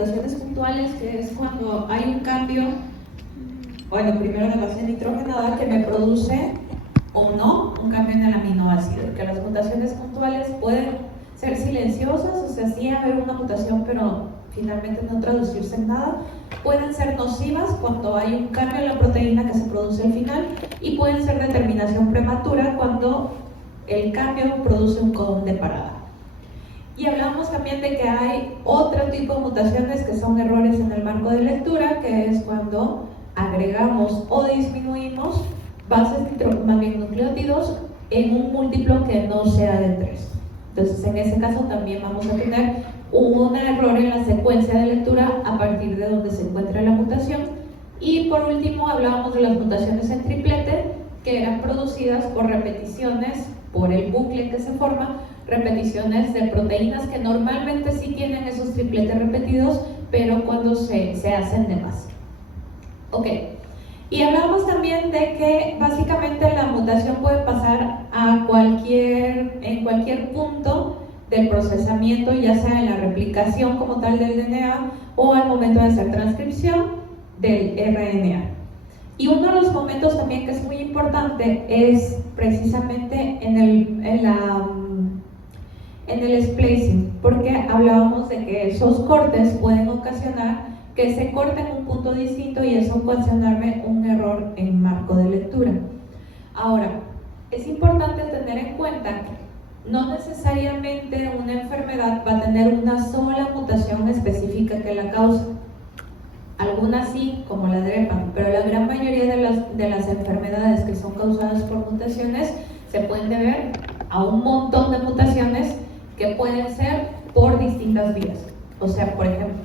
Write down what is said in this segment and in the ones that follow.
mutaciones puntuales, que es cuando hay un cambio, bueno, primero de base nitrogenada que me produce o no un cambio en el aminoácido, que las mutaciones puntuales pueden ser silenciosas, o sea, sí haber una mutación, pero finalmente no traducirse en nada. Pueden ser nocivas cuando hay un cambio en la proteína que se produce al final, y pueden ser de terminación prematura cuando el cambio produce un codón de parada. Y hablamos también de que hay otro tipo de mutaciones que son errores en el marco de lectura, que es cuando agregamos o disminuimos bases más bien nucleótidos en un múltiplo que no sea de 3. Entonces, en ese caso también vamos a tener un error en la secuencia de lectura a partir de donde se encuentra la mutación. Y por último, hablábamos de las mutaciones en triplete, que eran producidas por repeticiones, por el bucle que se forma, repeticiones de proteínas que normalmente sí tienen esos tripletes repetidos, pero cuando se hacen de más. Ok. Y hablamos también de que básicamente la mutación puede pasar en cualquier punto del procesamiento, ya sea en la replicación como tal del DNA o al momento de hacer transcripción del RNA. Y uno de los momentos también que es muy importante es precisamente en el splicing, porque hablábamos de que esos cortes pueden ocasionar que se corte en un punto distinto y eso ocasionarme un error en marco de lectura. Ahora, es importante tener en cuenta que no necesariamente una enfermedad va a tener una sola mutación específica que la causa. Algunas sí, como la DREPA, pero la gran mayoría de las enfermedades que son causadas por mutaciones se pueden deber a un montón de mutaciones que pueden ser por distintas vías. O sea, por ejemplo,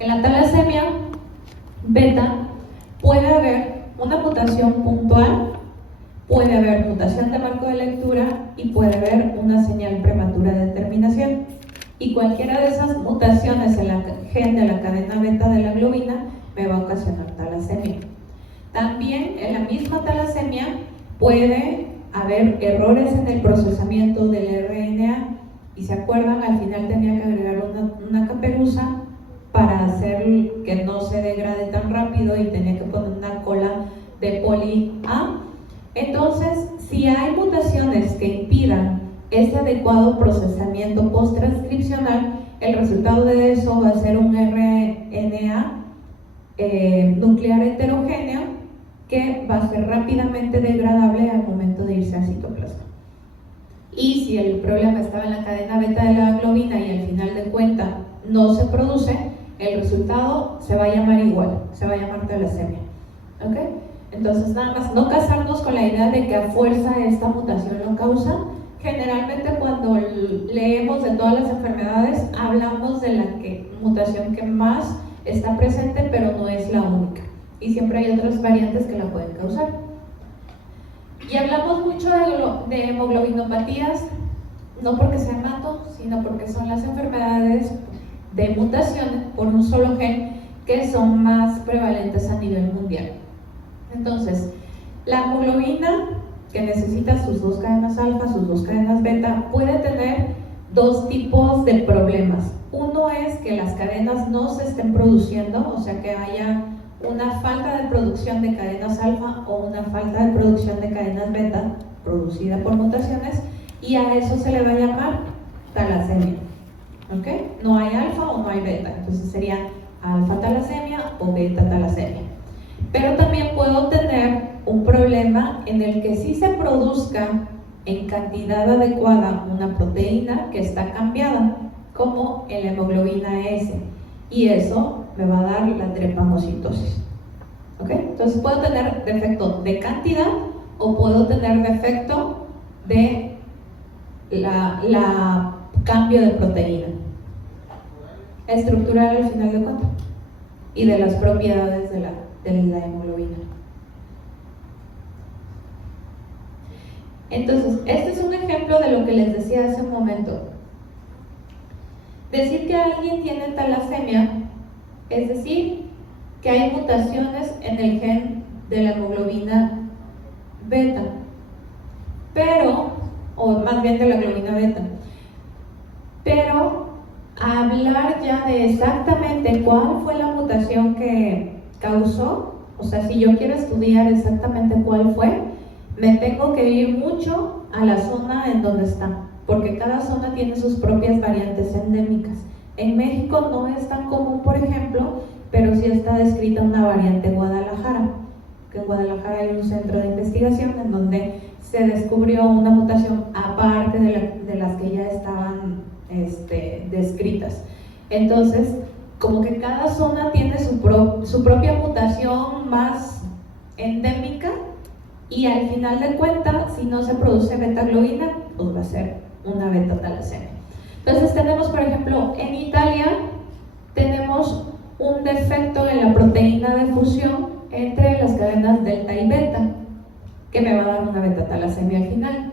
en la talasemia beta puede haber una mutación puntual, puede haber mutación de marco de lectura y puede haber una señal prematura de terminación. Y cualquiera de esas mutaciones en la gen de la cadena beta de la globina me va a ocasionar talasemia. También en la misma talasemia puede haber errores en el procesamiento del RNA. Y se acuerdan, al final tenía que agregar una caperuza para hacer que no se degrade tan rápido y tenía que poner una cola de poli A. Entonces, si hay mutaciones que impidan este adecuado procesamiento post-transcripcional, el resultado de eso va a ser un RNA nuclear heterogéneo que va a ser rápidamente degradable al momento de irse al citoplasma. Y si el problema estaba en la cadena beta de la globina y al final de cuentas no se produce, el resultado se va a llamar igual, se va a llamar talasemia. ¿Ok? Entonces, nada más no casarnos con la idea de que a fuerza esta mutación lo causa. Generalmente cuando leemos de todas las enfermedades hablamos de la mutación que más está presente, pero no es la única, y siempre hay otras variantes que la pueden causar. Y hablamos mucho de hemoglobinopatías, no porque sea hemato, sino porque son las enfermedades de mutaciones por un solo gen que son más prevalentes a nivel mundial. Entonces, la hemoglobina, que necesita sus dos cadenas alfa, sus dos cadenas beta, puede tener dos tipos de problemas. Uno es que las cadenas no se estén produciendo, o sea que haya una falta de producción de cadenas alfa o una falta de producción de cadenas beta producida por mutaciones, y a eso se le va a llamar talasemia. ¿Ok? No hay alfa o no hay beta, entonces sería alfa talasemia o beta talasemia. Pero también puedo tener un problema en el que sí se produzca en cantidad adecuada una proteína que está cambiada, como en la hemoglobina S, y eso me va a dar la drepanocitosis. ¿Ok? Entonces puedo tener defecto de cantidad o puedo tener defecto de la cambio de proteína estructural al final de cuentas y de las propiedades de la hemoglobina. Entonces, este es un ejemplo de lo que les decía hace un momento. Decir que alguien tiene talasemia es decir que hay mutaciones en el gen de la hemoglobina beta, o más bien de la globina beta, pero hablar ya de exactamente cuál fue la mutación que causó, o sea, si yo quiero estudiar exactamente cuál fue, me tengo que ir mucho a la zona en donde está, porque cada zona tiene sus propias variantes endémicas. En México no es tan común, por ejemplo, pero sí está descrita una variante en Guadalajara, que en Guadalajara hay un centro de investigación en donde se descubrió una mutación aparte de las que ya estaban descritas. Entonces, como que cada zona tiene su propia mutación más endémica, y al final de cuentas, si no se produce beta-globina, pues va a ser una beta-talasemia. Entonces tenemos, por ejemplo, en Italia tenemos un defecto en la proteína de fusión entre las cadenas delta y beta, que me va a dar una beta-talasemia al final.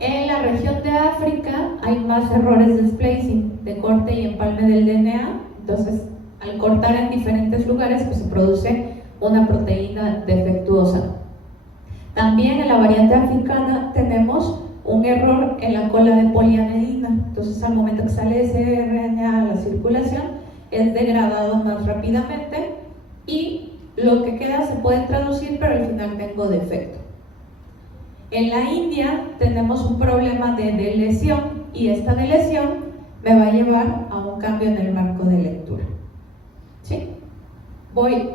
En la región de África hay más errores de splicing, de corte y empalme del DNA. Entonces, al cortar en diferentes lugares, pues se produce una proteína defectuosa. También en la variante africana tenemos un error en la cola de polianidina. Entonces, al momento que sale ese RNA a la circulación, es degradado más rápidamente y lo que queda se puede traducir, pero al final tengo defecto. En la India tenemos un problema de delesión, y esta delesión me va a llevar a un cambio en el marco de lectura. ¿Sí?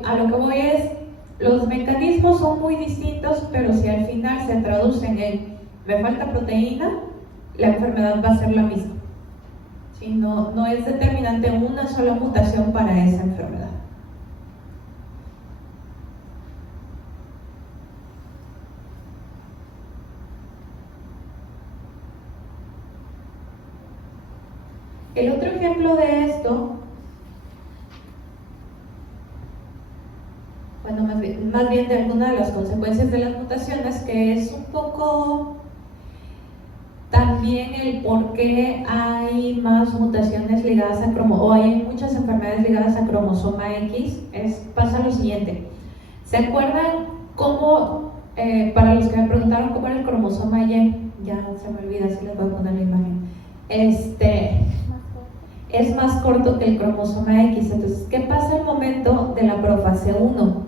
A lo que voy es, los mecanismos son muy distintos, pero si al final se traducen en me falta proteína, la enfermedad va a ser la misma. ¿Sí? No es determinante una sola mutación para esa enfermedad. El otro ejemplo de esto, bueno, más bien de alguna de las consecuencias de las mutaciones, que es un poco también el por qué hay más mutaciones ligadas a o hay muchas enfermedades ligadas a cromosoma X, pasa lo siguiente. ¿Se acuerdan cómo, para los que me preguntaron cómo era el cromosoma Y, ya se me olvida si les voy a poner la imagen, es más corto que el cromosoma X? Entonces, ¿qué pasa al momento de la profase 1?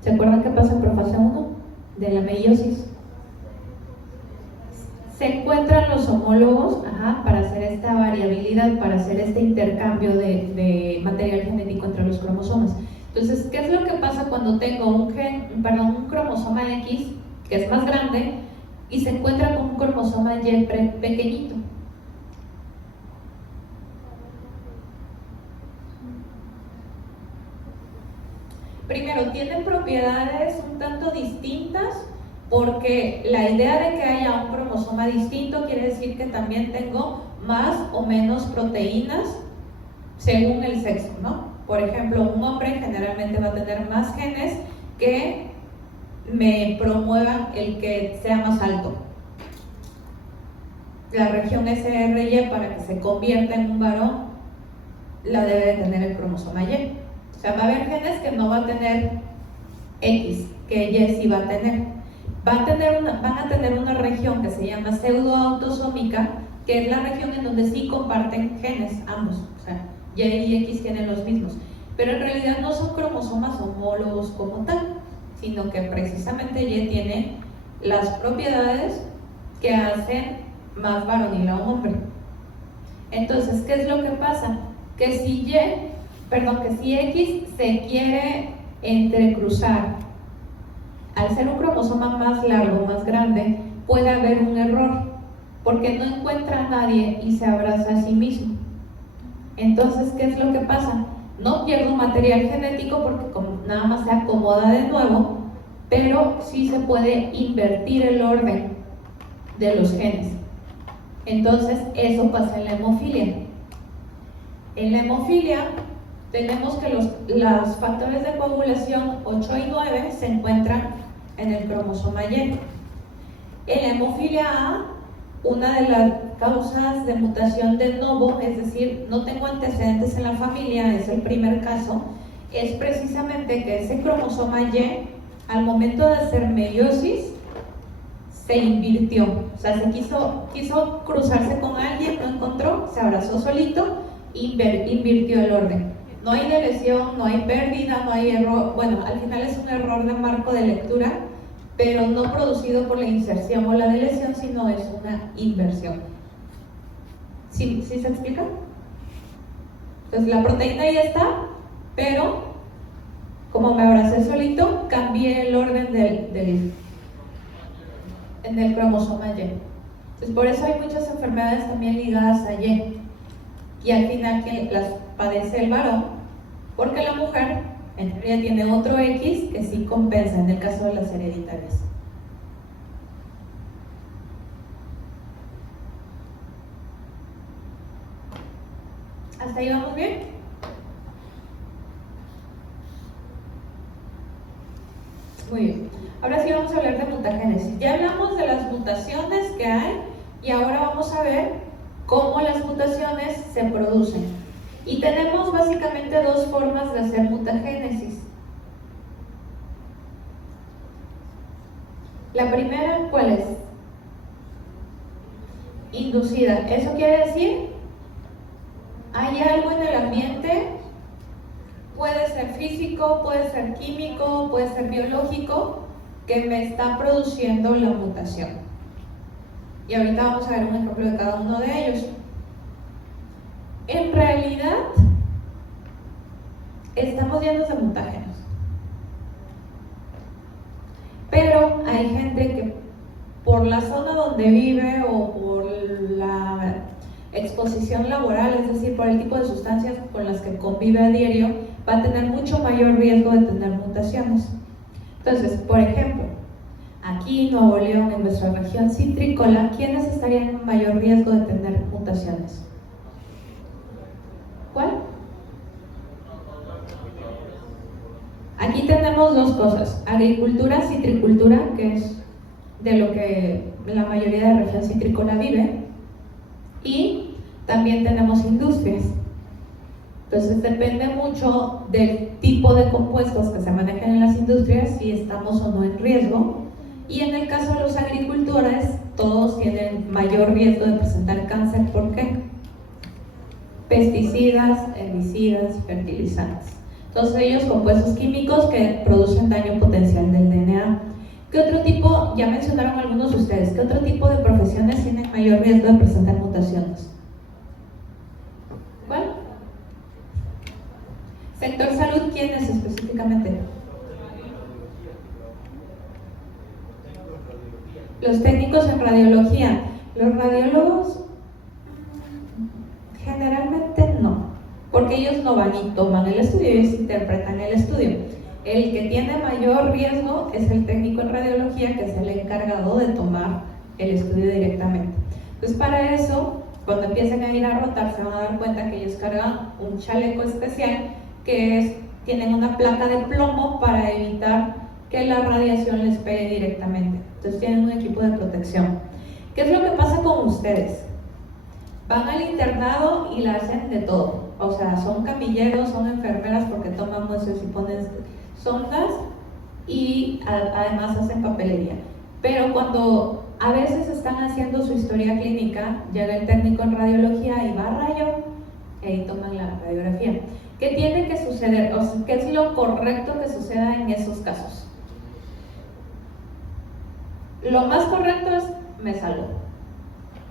¿Se acuerdan qué pasa en profase 1? De la meiosis. Se encuentran los homólogos para hacer esta variabilidad, para hacer este intercambio de material genético entre los cromosomas. Entonces, ¿qué es lo que pasa cuando tengo un cromosoma X, que es más grande, y se encuentra con un cromosoma Y pequeñito? Primero, tienen propiedades un tanto distintas, porque la idea de que haya un cromosoma distinto quiere decir que también tengo más o menos proteínas según el sexo, ¿no? Por ejemplo, un hombre generalmente va a tener más genes que me promuevan el que sea más alto. La región SRY, para que se convierta en un varón, la debe de tener el cromosoma Y. O sea, va a haber genes que no va a tener X, que Y sí va a tener. Van a tener una región que se llama pseudoautosómica, que es la región en donde sí comparten genes ambos, o sea, Y y X tienen los mismos, pero en realidad no son cromosomas homólogos como tal, sino que precisamente Y tiene las propiedades que hacen más varonil a un hombre. Entonces, ¿qué es lo que pasa? Que si X se quiere entrecruzar, al ser un cromosoma más largo, más grande, puede haber un error, porque no encuentra a nadie y se abraza a sí mismo. Entonces, ¿qué es lo que pasa? No pierdo material genético porque nada más se acomoda de nuevo, pero sí se puede invertir el orden de los genes. Entonces, eso pasa en la hemofilia. En la hemofilia tenemos que los factores de coagulación 8 y 9 se encuentran en el cromosoma Y. En la hemofilia A, una de las causas de mutación de novo, es decir, no tengo antecedentes en la familia, es el primer caso, es precisamente que ese cromosoma Y, al momento de hacer meiosis, se invirtió, o sea, se quiso cruzarse con alguien, no encontró, se abrazó solito, invirtió el orden. No hay lesión, no hay pérdida, no hay error, bueno, al final es un error de marco de lectura, pero no producido por la inserción o la deleción, sino es una inversión. ¿Sí se explica? Entonces la proteína ya está, pero como me abracé solito, cambié el orden en el cromosoma Y. Entonces por eso hay muchas enfermedades también ligadas a Y. Y al final que las padece el varón, porque la mujer en teoría tiene otro X que sí compensa en el caso de las hereditarias. ¿Hasta ahí vamos bien? Muy bien. Ahora sí vamos a hablar de mutagénesis. Ya hablamos de las mutaciones que hay y ahora vamos a ver cómo las mutaciones se producen. Y tenemos básicamente dos formas de hacer mutagénesis. La primera, ¿cuál es? Inducida. Eso quiere decir, hay algo en el ambiente, puede ser físico, puede ser químico, puede ser biológico, que me está produciendo la mutación. Y ahorita vamos a ver un ejemplo de cada uno de ellos. En realidad, estamos llenos de mutágenos. Pero hay gente que por la zona donde vive o por la exposición laboral, es decir, por el tipo de sustancias con las que convive a diario, va a tener mucho mayor riesgo de tener mutaciones. Entonces, por ejemplo, aquí en Nuevo León, en nuestra región citrícola, ¿quiénes estarían en mayor riesgo de tener mutaciones? ¿Cuál? Aquí tenemos dos cosas: agricultura, citricultura, que es de lo que la mayoría de la región citrícola vive, y también tenemos industrias. Entonces depende mucho del tipo de compuestos que se manejan en las industrias si estamos o no en riesgo. Y en el caso de los agricultores, todos tienen mayor riesgo de presentar cáncer. ¿Por qué? Pesticidas, herbicidas, fertilizantes. Todos ellos compuestos químicos que producen daño potencial del DNA. ¿Qué otro tipo, ya mencionaron algunos de ustedes, qué otro tipo de profesiones tienen mayor riesgo de presentar mutaciones? ¿Cuál? Sector salud, ¿quiénes específicamente? Los técnicos en radiología. Los radiólogos generalmente no, porque ellos no van y toman el estudio, ellos interpretan el estudio. El que tiene mayor riesgo es el técnico en radiología, que es el encargado de tomar el estudio directamente. Entonces para eso, cuando empiecen a ir a rotar, se van a dar cuenta que ellos cargan un chaleco especial que tienen una placa de plomo para evitar que la radiación les pegue directamente. Entonces tienen un equipo de protección. ¿Qué es lo que pasa con ustedes? Van al internado y la hacen de todo. O sea, son camilleros, son enfermeras porque toman muestras y ponen sondas y además hacen papelería. Pero cuando a veces están haciendo su historia clínica, llega el técnico en radiología y va a rayo y ahí toman la radiografía. ¿Qué tiene que suceder? O sea, ¿qué es lo correcto que suceda en esos casos? Lo más correcto es, me salgo.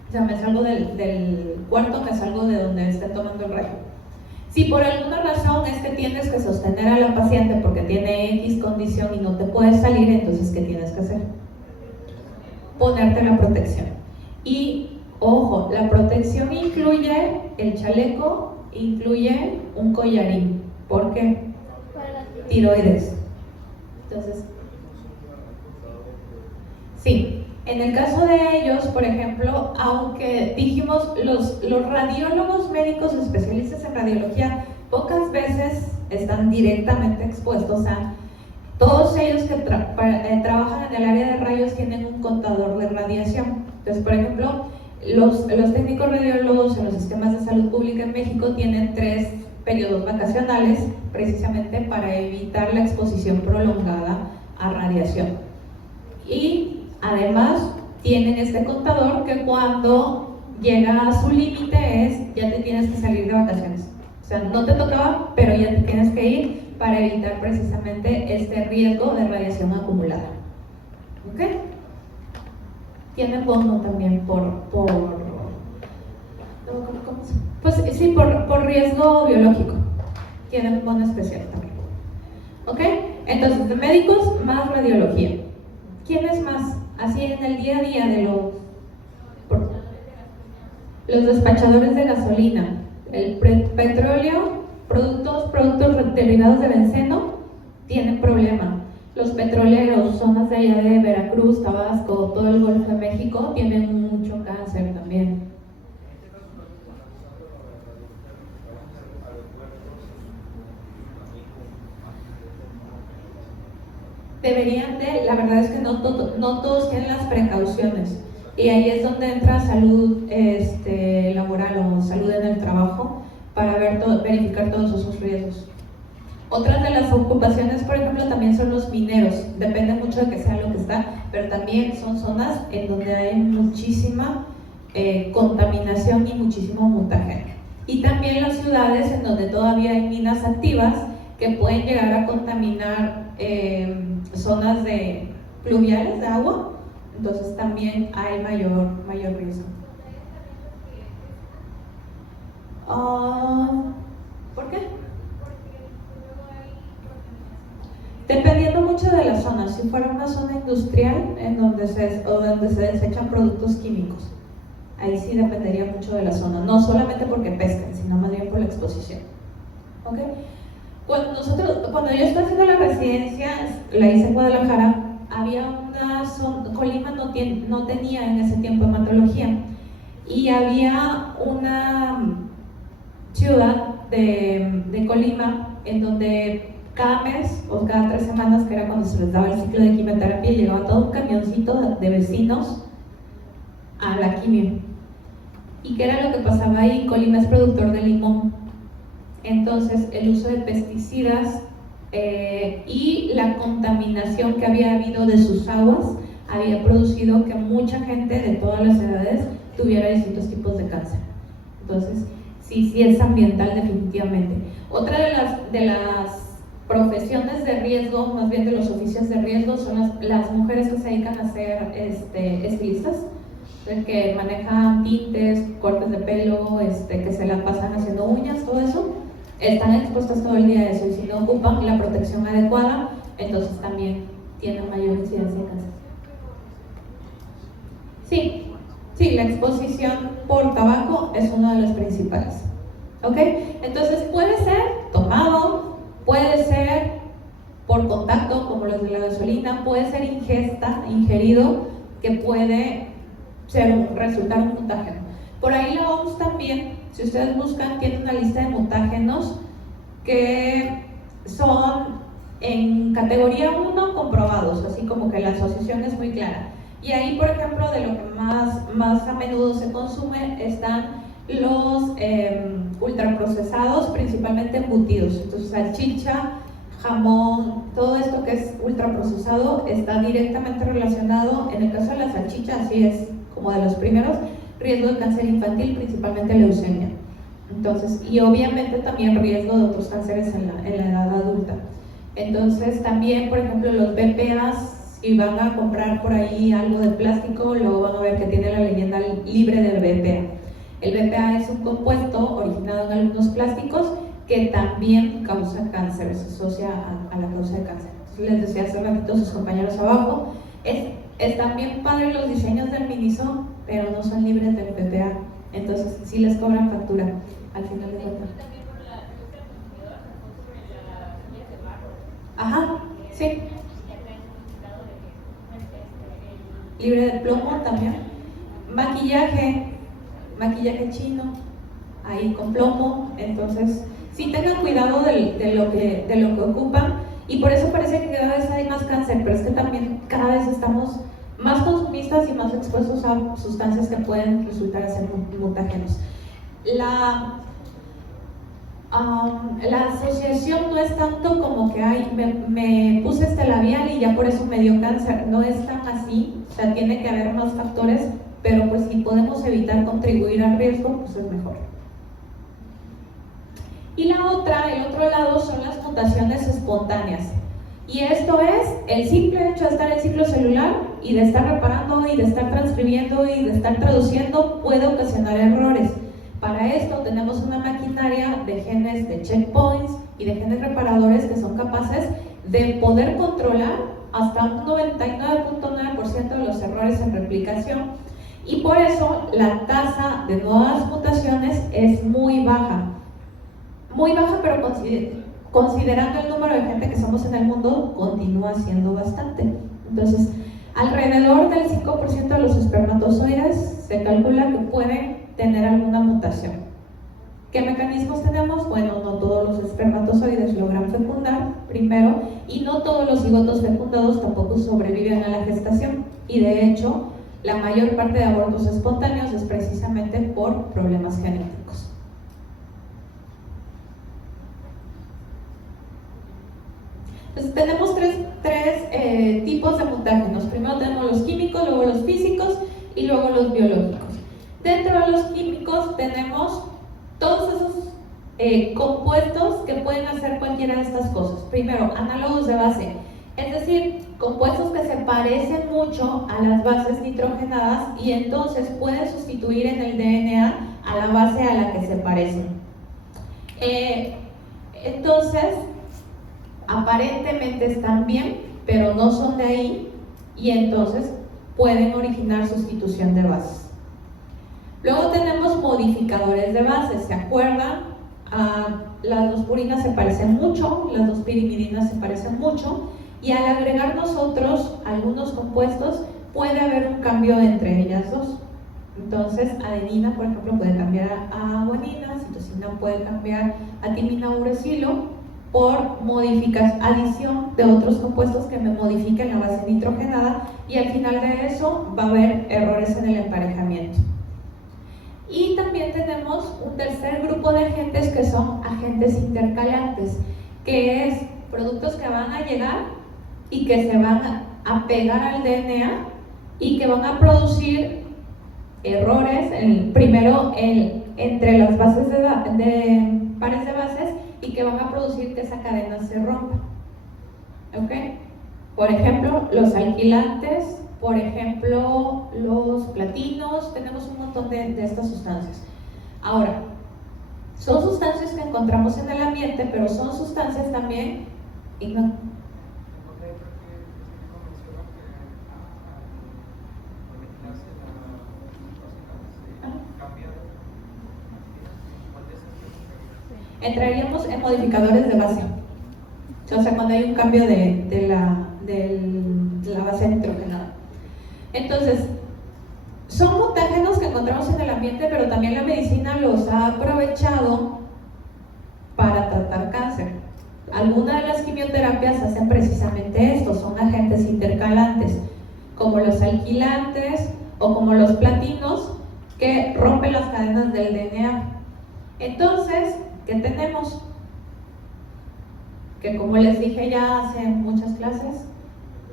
O sea, me salgo del cuarto, me salgo de donde estén tomando el rayo. Si por alguna razón es que tienes que sostener a la paciente porque tiene X condición y no te puedes salir, entonces ¿qué tienes que hacer? Ponerte la protección. Y, ojo, la protección incluye el chaleco, incluye un collarín. ¿Por qué? Tiroides. Entonces, sí. En el caso de ellos, por ejemplo, aunque dijimos los radiólogos médicos especialistas en radiología pocas veces están directamente expuestos a, todos ellos que trabajan en el área de rayos tienen un contador de radiación. Entonces, por ejemplo, los técnicos radiólogos en los sistemas de salud pública en México tienen 3 periodos vacacionales precisamente para evitar la exposición prolongada a radiación. Y además, tienen este contador que cuando llega a su límite es ya te tienes que salir de vacaciones. O sea, no te tocaba, pero ya te tienes que ir para evitar precisamente este riesgo de radiación acumulada. ¿Ok? Tienen bono también pues sí, por riesgo biológico. Tienen bono especial también. ¿Ok? Entonces, de médicos más radiología. ¿Quiénes más? Así en el día a día de los despachadores de gasolina, el petróleo, productos derivados de benceno, tienen problema. Los petroleros, zonas de allá de Veracruz, Tabasco, todo el Golfo de México, tienen mucho cáncer también. Deberían de, la verdad es que no todos tienen las precauciones, y ahí es donde entra salud laboral o salud en el trabajo para verificar todos esos riesgos. Otras de las ocupaciones, por ejemplo, también son los mineros. Depende mucho de que sea lo que está, pero también son zonas en donde hay muchísima contaminación y muchísimo montaje. Y también las ciudades en donde todavía hay minas activas que pueden llegar a contaminar zonas pluviales de agua, entonces también hay mayor riesgo. ¿Por qué? Dependiendo mucho de la zona. Si fuera una zona industrial en donde se desechan productos químicos, ahí sí dependería mucho de la zona, no solamente porque pescan, sino más bien por la exposición. ¿Ok? Cuando yo estaba haciendo la residencia, la hice en Guadalajara, había una zona, Colima no tenía en ese tiempo hematología, y había una ciudad de Colima en donde cada mes o cada 3 semanas, que era cuando se les daba el ciclo de quimioterapia, llegaba todo un camioncito de vecinos a la quimio. ¿Y qué era lo que pasaba ahí? Colima es productor de limón. Entonces, el uso de pesticidas y la contaminación que había habido de sus aguas había producido que mucha gente de todas las edades tuviera distintos tipos de cáncer. Entonces, sí es ambiental definitivamente. Otra de las profesiones de riesgo, más bien de los oficios de riesgo, son las mujeres que se dedican a ser estilistas, que manejan tintes, cortes de pelo, que se la pasan haciendo uñas, todo eso. Están expuestas todo el día a eso, y si no ocupan la protección adecuada, entonces también tienen mayor incidencia de cáncer. Sí, la exposición por tabaco es una de las principales. ¿Ok? Entonces puede ser tomado, puede ser por contacto, como los de la gasolina, puede ser ingerido, que puede resultar un mutágeno. Por ahí la OMS también, si ustedes buscan, tiene una lista de mutágenos que son en categoría 1 comprobados, así como que la asociación es muy clara. Y ahí, por ejemplo, de lo que más a menudo se consume están los ultraprocesados, principalmente embutidos. Entonces, salchicha, jamón, todo esto que es ultraprocesado está directamente relacionado, en el caso de la salchicha, así es como de los primeros, riesgo de cáncer infantil, principalmente leucemia. Entonces, y obviamente también riesgo de otros cánceres en la edad adulta. Entonces, también, por ejemplo, los BPAs, si van a comprar por ahí algo de plástico, luego van a ver que tiene la leyenda libre del BPA. El BPA es un compuesto originado en algunos plásticos que también causa cáncer, se asocia a la causa de cáncer. Entonces, les decía hace ratito a sus compañeros abajo, están bien padres los diseños del Miniso, pero no son libres del BPA, entonces sí les cobran factura al final de cuentas. Ajá, sí. Libre de plomo también. Maquillaje chino, ahí con plomo. Entonces, sí tengan cuidado de lo que ocupan, y por eso parece que cada vez hay más cáncer, pero es que también cada vez estamos más consumistas y más expuestos a sustancias que pueden resultar ser mutágenos. La asociación no es tanto como que me puse este labial y ya por eso me dio cáncer, no es tan así. así, o sea, tiene que haber más factores, pero pues si podemos evitar contribuir al riesgo, pues es mejor. Y la otra, el otro lado, son las mutaciones espontáneas. Y esto es el simple hecho de estar en ciclo celular y de estar reparando y de estar transcribiendo y de estar traduciendo puede ocasionar errores. Para esto tenemos una maquinaria de genes de checkpoints y de genes reparadores que son capaces de poder controlar hasta un 99.9% de los errores en replicación. Y por eso la tasa de nuevas mutaciones es muy baja. Muy baja, pero considerando el número de gente que somos en el mundo, continúa siendo bastante. Entonces, alrededor del 5% de los espermatozoides se calcula que pueden tener alguna mutación. ¿Qué mecanismos tenemos? Bueno, no todos los espermatozoides logran fecundar, primero, y no todos los cigotos fecundados tampoco sobreviven a la gestación. Y de hecho, la mayor parte de abortos espontáneos es precisamente por problemas genéticos. Entonces tenemos tres tipos de mutágenos. Primero tenemos los químicos, luego los físicos y luego los biológicos. Dentro de los químicos tenemos todos esos compuestos que pueden hacer cualquiera de estas cosas. Primero, análogos de base, es decir, compuestos que se parecen mucho a las bases nitrogenadas y entonces pueden sustituir en el DNA a la base a la que se parecen. Entonces, aparentemente están bien, pero no son de ahí y entonces pueden originar sustitución de bases. Luego tenemos modificadores de bases, ¿se acuerdan? Las dos purinas se parecen mucho, las dos pirimidinas se parecen mucho y al agregar nosotros algunos compuestos puede haber un cambio entre ellas dos. Entonces, adenina, por ejemplo, puede cambiar a guanina, citosina puede cambiar a timina uracilo por adición de otros compuestos que me modifiquen la base nitrogenada y al final de eso va a haber errores en el emparejamiento. Y también tenemos un tercer grupo de agentes que son agentes intercalantes, que es productos que van a llegar y que se van a pegar al DNA y que van a producir errores, primero entre las bases de pares de bases y que van a producir que esa cadena se rompa. ¿Ok? Por ejemplo, los alquilantes, por ejemplo, los platinos, tenemos un montón de estas sustancias. Ahora, son sustancias que encontramos en el ambiente, pero son sustancias también entraríamos en modificadores de base. O sea, cuando hay un cambio de la base nitrogenada. Entonces, son mutágenos que encontramos en el ambiente, pero también la medicina los ha aprovechado para tratar cáncer. Algunas de las quimioterapias hacen precisamente esto, son agentes intercalantes, como los alquilantes o como los platinos, que rompen las cadenas del DNA. Entonces, ¿qué tenemos? Que como les dije ya hace muchas clases,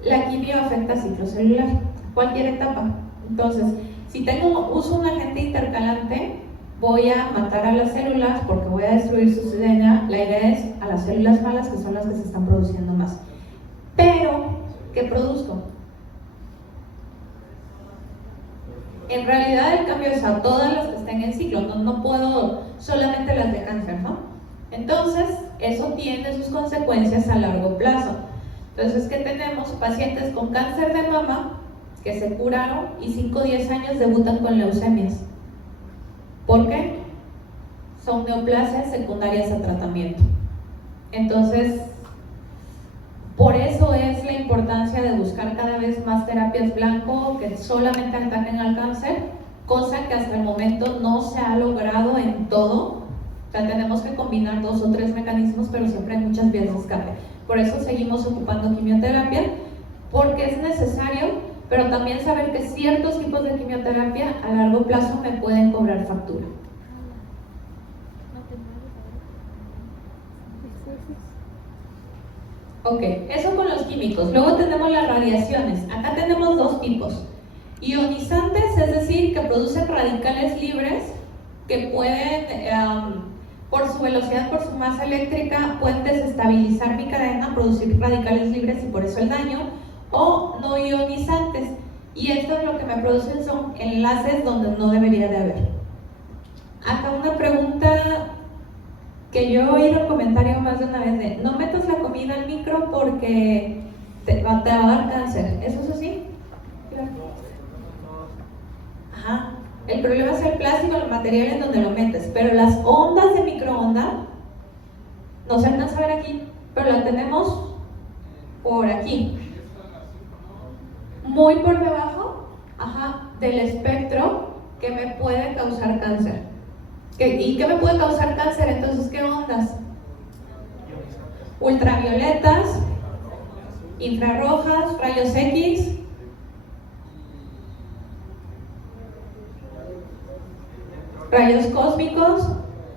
la quimio afecta al ciclo celular, cualquier etapa. Entonces, si uso un agente intercalante, voy a matar a las células porque voy a destruir su DNA. La idea es a las células malas, que son las que se están produciendo más. Pero, ¿qué produzco? En realidad el cambio es a todas las que estén en ciclo, no puedo solamente las de cáncer, ¿no? Entonces, eso tiene sus consecuencias a largo plazo. Entonces, ¿qué tenemos? Pacientes con cáncer de mama que se curaron y 5 o 10 años debutan con leucemias. ¿Por qué? Son neoplasias secundarias a tratamiento. Entonces, por eso es la importancia de buscar cada vez más terapias blanco que solamente ataquen al cáncer, cosa que hasta el momento no se ha logrado en todo. O sea, tenemos que combinar 2 o 3 mecanismos, pero siempre hay muchas vías de escape. Por eso seguimos ocupando quimioterapia, porque es necesario, pero también saber que ciertos tipos de quimioterapia a largo plazo me pueden cobrar factura. Ok, eso con los químicos. Luego tenemos las radiaciones. Acá tenemos dos tipos. Ionizantes, es decir, que producen radicales libres que pueden, por su velocidad, por su masa eléctrica, pueden desestabilizar mi cadena, producir radicales libres y por eso el daño. O no ionizantes. Y esto es lo que me producen son enlaces donde no debería de haber. Acá una pregunta que yo he oído el comentario más de una vez de no metas la comida al micro porque te va a dar cáncer. ¿Eso es así? Ajá. El problema es el plástico, el material en donde lo metes, pero las ondas de microondas no se alcanza a ver aquí, pero la tenemos por aquí, muy por debajo, ajá, del espectro que me puede causar cáncer. ¿Y qué me puede causar cáncer? Entonces, ¿qué ondas? Ultravioletas, infrarrojas, rayos X, rayos cósmicos.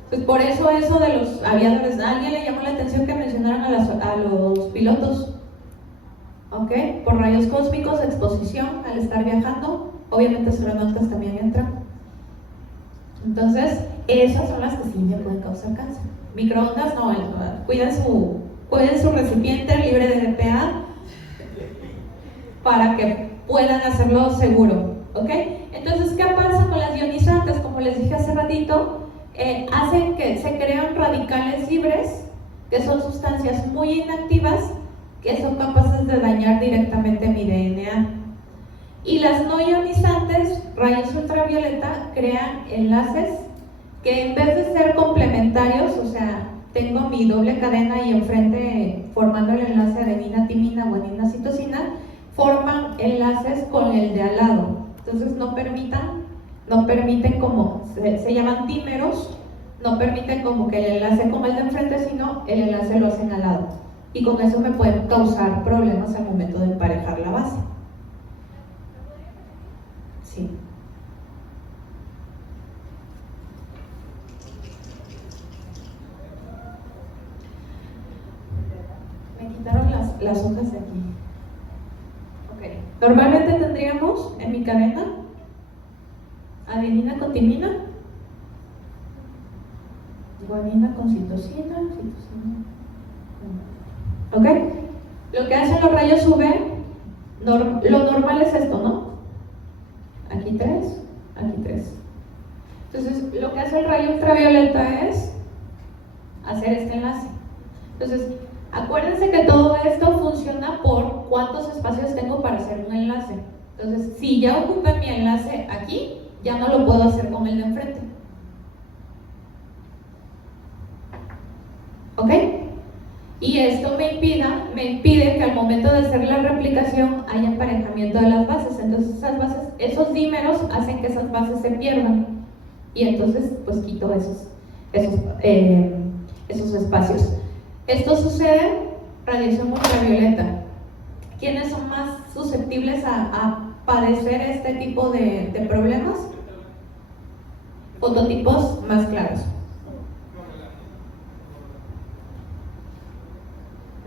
Pues por eso de los aviadores, ¿a alguien le llamó la atención que mencionaron a los pilotos? ¿Ok? Por rayos cósmicos, exposición al estar viajando, obviamente astronautas también entran. Entonces, esas son las que sí me pueden causar cáncer. Microondas no, cuiden su recipiente libre de BPA para que puedan hacerlo seguro, ¿ok? Entonces, ¿qué pasa con las ionizantes? Como les dije hace ratito, hacen que se crean radicales libres, que son sustancias muy inactivas, que son capaces de dañar directamente mi DNA. Y las no ionizantes, rayos ultravioleta, crean enlaces que en vez de ser complementarios, o sea, tengo mi doble cadena y enfrente formando el enlace adenina-timina o adenina-citosina, forman enlaces con el de al lado. Entonces no permiten como, se llaman dímeros, no permiten como que el enlace como el de enfrente, sino el enlace lo hacen al lado. Y con eso me pueden causar problemas al momento de emparejar la base. Sí. Me quitaron las hojas de aquí. Ok. Normalmente tendríamos en mi cadena adenina con timina, guanina con citosina. ¿Ok? Lo que hacen los rayos UV, lo normal es esto, ¿no? Aquí 3, aquí 3. Entonces, lo que hace el rayo ultravioleta es hacer este enlace. Entonces, acuérdense que todo esto funciona por cuántos espacios tengo para hacer un enlace. Entonces, si ya ocupé mi enlace aquí, ya no lo puedo hacer con el de enfrente. ¿Ok? Y esto me impide que al momento de hacer la replicación haya emparejamiento de las bases. Entonces esos dímeros hacen que esas bases se pierdan. Y entonces pues quito esos espacios. Esto sucede radiación ultravioleta. ¿Quiénes son más susceptibles a padecer este tipo de problemas? Fototipos más claros.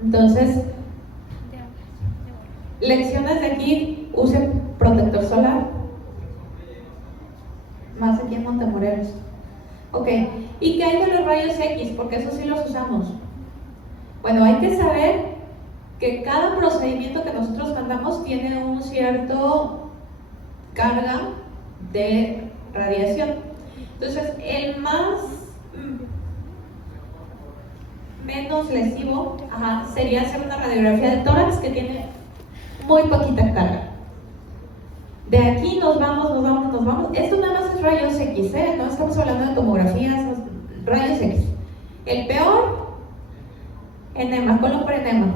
Entonces, lecciones de aquí, usen protector solar, más aquí en Montemorelos. Ok, ¿y qué hay de los rayos X? Porque eso sí los usamos. Bueno, hay que saber que cada procedimiento que nosotros mandamos tiene un cierto carga de radiación. Entonces, el menos lesivo sería hacer una radiografía de tórax que tiene muy poquita carga. De aquí nos vamos. Esto nada más es rayos X, no estamos hablando de tomografías, rayos X. El peor, enema, colon por enema,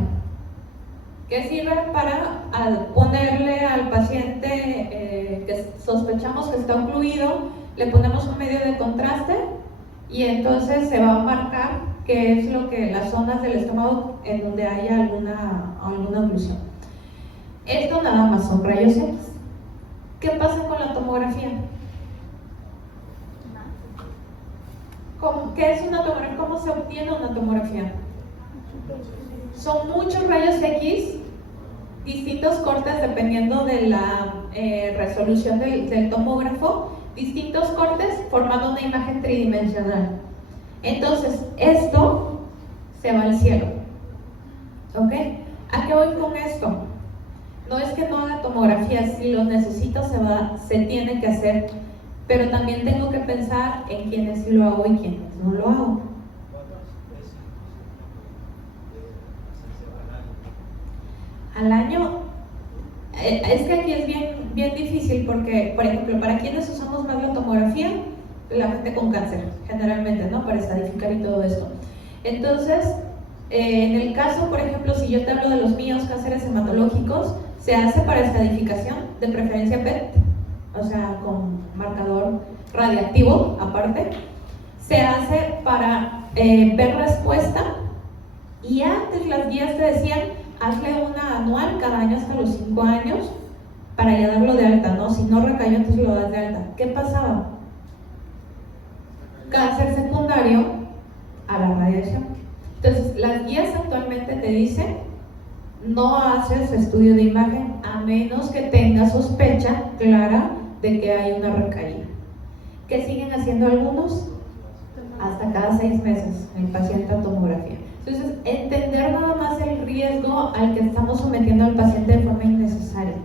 que sirve para ponerle al paciente que sospechamos que está ocluido, le ponemos un medio de contraste y entonces se va a marcar qué es las zonas del estómago en donde haya alguna oclusión. Esto nada más son rayos X. ¿Qué pasa con la tomografía? ¿Qué es una tomografía? ¿Cómo se obtiene una tomografía? Son muchos rayos X, distintos cortes dependiendo de la resolución del tomógrafo, distintos cortes formando una imagen tridimensional. Entonces, esto se va al cielo. ¿Ok? ¿A qué voy con esto? No es que no haga tomografía, si lo necesito se tiene que hacer, pero también tengo que pensar en quiénes sí lo hago y quiénes no lo hago. Al año, es que aquí es bien difícil porque, por ejemplo, para quienes usamos más la tomografía, la gente con cáncer, generalmente, ¿no? Para estadificar y todo esto. Entonces, en el caso, por ejemplo, si yo te hablo de los míos, cánceres hematológicos, se hace para estadificación, de preferencia PET, o sea, con marcador radiactivo aparte. Se hace para ver respuesta, y antes las guías te decían, hazle una anual cada año hasta los 5 años para ya darlo de alta, ¿no? Si no recayó, entonces lo das de alta. ¿Qué pasaba? Cáncer secundario a la radiación. Entonces, las guías actualmente te dicen, no haces estudio de imagen a menos que tengas sospecha clara de que hay una recaída. ¿Qué siguen haciendo algunos? Hasta cada 6 meses el paciente a tomografía. Entonces, entender nada más el riesgo al que estamos sometiendo al paciente de forma innecesaria.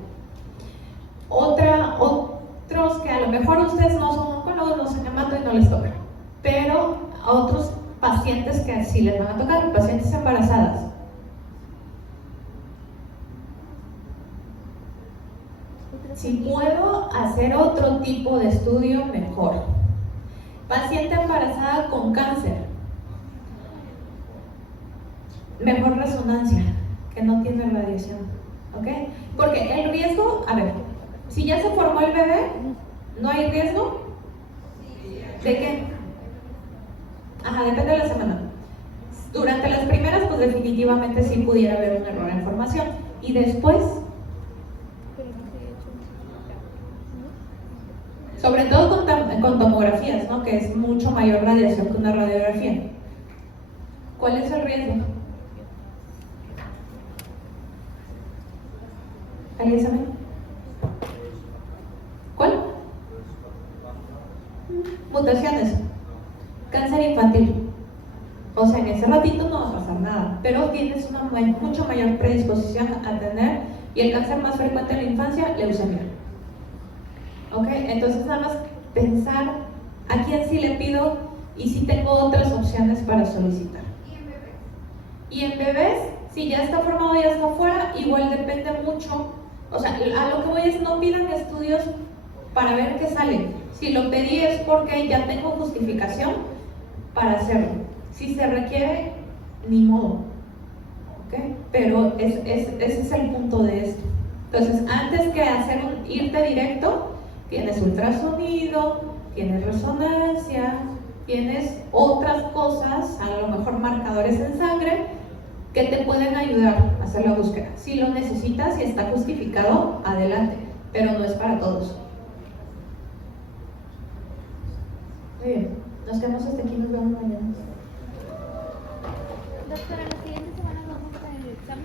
Otros que a lo mejor ustedes no son oncólogos, no son hemato y no les toca, pero a otros pacientes que sí les van a tocar, pacientes embarazadas. Si puedo hacer otro tipo de estudio, mejor. Paciente embarazada con cáncer, mejor resonancia, que no tiene radiación, ¿ok? Porque el riesgo, a ver, si ya se formó el bebé, ¿no hay riesgo? ¿De qué? Ajá, depende de la semana. Durante las primeras, pues definitivamente sí pudiera haber un error en formación. Y después, sobre todo con tomografías, ¿no? Que es mucho mayor radiación que una radiografía. ¿Cuál es el riesgo? ¿Alguien sabe? ¿Cuál? Mutaciones. Cáncer infantil. O sea, en ese ratito no va a pasar nada, pero tienes una mucho mayor predisposición a tener, y el cáncer más frecuente en la infancia, leucemia. ¿Ok? Entonces nada más pensar a quién sí le pido y si tengo otras opciones para solicitar. ¿Y en bebés? Si ya está formado, ya está fuera, igual depende mucho. O sea, a lo que voy es, no pidan estudios para ver qué sale. Si lo pedí es porque ya tengo justificación para hacerlo. Si se requiere, ni modo. ¿Ok? Pero ese es el punto de esto. Entonces, antes que hacer irte directo, tienes ultrasonido, tienes resonancia, tienes otras cosas, a lo mejor marcadores en sangre, que te pueden ayudar a hacer la búsqueda. Si lo necesitas y está justificado, adelante, pero no es para todos. Muy bien, nos quedamos hasta aquí, nos vemos mañana. Doctora,